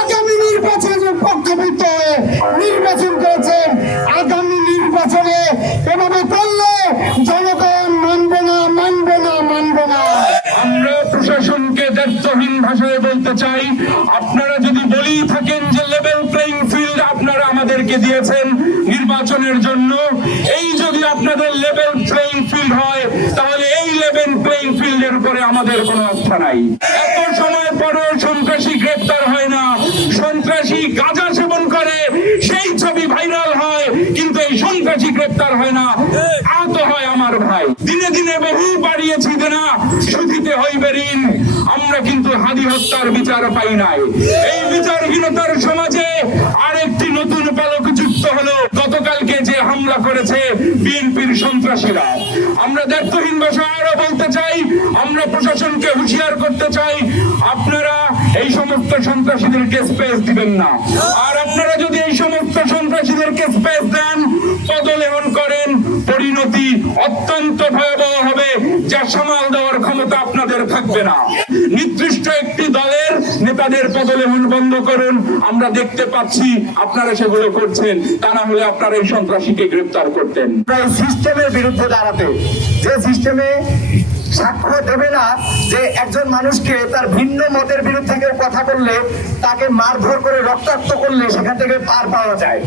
আগামী নির্বাচনের পক্ষপাতিত্ব হয়ে নির্বাচন করেছেন। আগামী নির্বাচনে এভাবে করলে জনগণ মানবে না, মানবে না, মানবে না। আমরা প্রশাসনকে দায়িত্বহীন ভাষায় বলতে চাই, আপনারা যদি বলেই থাকেন যে লেভেল প্লেইং ফিল্ড আপনারা আমাদেরকে দিয়েছেন নির্বাচনের জন্য, এই যদি আপনাদের লেভেল প্লেইং ফিল্ড হয় তাহলে এই লেভেল প্লেইং ফিল্ডের উপরে আমাদের কোনো আস্থা নাই। এত সময় পরও সন্ত্রাসী গ্রেপ্তার হয় না, সন্ত্রাসী গাঁজা সেবন করে সেই ছবি ভাইরাল হয়, কিন্তু এই সন্ত্রাসী গ্রেপ্তার হয় না, আহত হয় আমার ভাই। দিনে দিনে বহু বাড়িয়েছি না, সুদিতে হইবে ঋণ। আমরা কিন্তু হাদি হত্যার বিচার পাই নাই। এই বিচারহীনতার সমাজে আরেকটি নতুন পালক যুক্ত হলো গতকালকে যে হামলা করেছে বিএনপির সন্ত্রাসীরা। আমরা দায়িত্বহীন ভাষায় আরো বলতে চাই, আমরা প্রশাসনকে হুঁশিয়ার করতে চাই, আপনারা এই সমস্ত সন্ত্রাসীদেরকে স্পেস দিবেন না। আর আপনারা যদি এই সমস্ত সন্ত্রাসীদেরকে স্পেস দেন, পদলেহন করেন, পরিণতি অত্যন্ত ভয়াবহ হবে, যা সামাল দেওয়ার ক্ষমতা আপনাদের থাকবে না। নির্দিষ্ট একটি দলের নেতাদের পদলেহন বন্ধ করুন। আমরা দেখতে পাচ্ছি আপনারা সেগুলো করছেন, তা না হলে আপনারা এই সন্ত্রাসীকে গ্রেফতার করতেন। সিস্টেমের বিরুদ্ধে দাঁড়াতে, যে সিস্টেমে সাক্ষ্য দেবে না যে একজন মানুষকে তার ভিন্ন মতের বিরুদ্ধে কেউ কথা বললে তাকে মারধর করে রক্তাক্ত করলে সেখান থেকে পার পাওয়া যায়।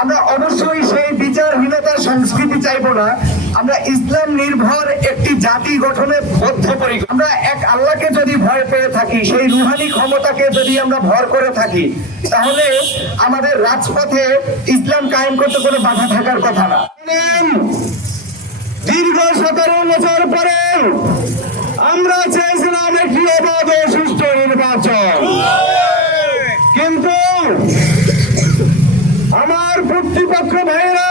আমরা অবশ্যই সেই বিচারহীনতার সংস্কৃতি চাইবো না। আমরা ইসলাম নির্ভর একটি জাতি গঠনে বদ্ধপরিকর। আমরা এক আল্লাহকে যদি ভয় পেয়ে থাকি, সেই রুহানি ক্ষমতাকে যদি আমরা ভর করে থাকি, তাহলে আমাদের রাজপথে ইসলাম কায়েম করতে কোনো বাধা থাকার কথা না। দীর্ঘ 17 বছর পরে আমরা চেয়েছিলাম একটি অবাধ ও সুষ্ঠু নির্বাচন, কিন্তু আমার প্রতিপক্ষ ভাইরা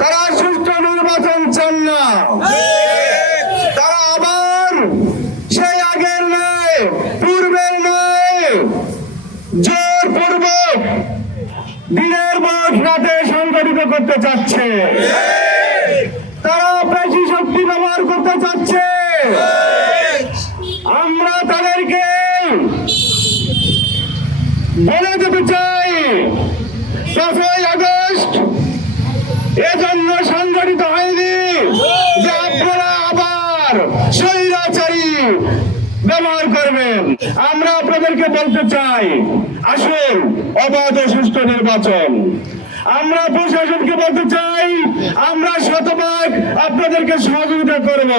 তারা সুষ্ঠু নির্বাচন চান না। তারা আবার সেই আগের নয়, পূর্বের নয়, জোরপূর্বক দিনের পর রাতে সংগঠিত করতে চাচ্ছে। তারা পেশি শক্তি ব্যবহার করতে চাচ্ছে। আমরা তাদেরকে বলে দিতে চাই, 5ই আগস্ট এজন্য সংগঠিত হয়নি যে আপনারা আবার স্বৈরাচারী ব্যবহার করবেন। আমরা আপনাদেরকে বলতে চাই, আসুন অবাধ ও সুষ্ঠু নির্বাচন। আমরা প্রশাসনকে বলতে চাই, আমরা শতভাগ আপনাদেরকে সহযোগিতা করব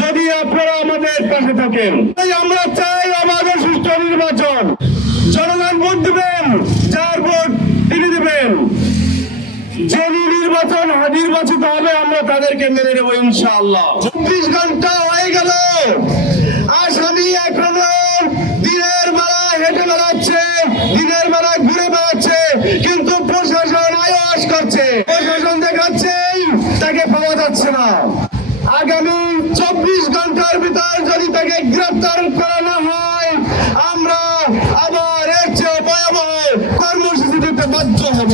যদি আপনারা আমাদের পাশে থাকেন। আমরা চাই অবাধ ও সুষ্ঠু নির্বাচন। জনগণ ভোট দিবেন, যার ভোট তিনি দিবেন। যিনি নির্বাচিত হবে আমরা তাদেরকে মেনে নেব ইনশাআল্লাহ। 24 ঘন্টা হয়ে গেল, আসামি এখনো দিনের বেলা হেঁটে বেড়াচ্ছে, দিনের বেলা ঘুরে বেড়াচ্ছে, কিন্তু প্রশাসন আয়োস করছে, প্রশাসন দেখাচ্ছে তাকে পাওয়া যাচ্ছে না। আগামী 24 ঘন্টার ভিতর যদি তাকে গ্রেফতার করানো হয়, আমরা আবার এর চেয়ে ভয়াবহ কর্মসূচি দিতে বাধ্য হব।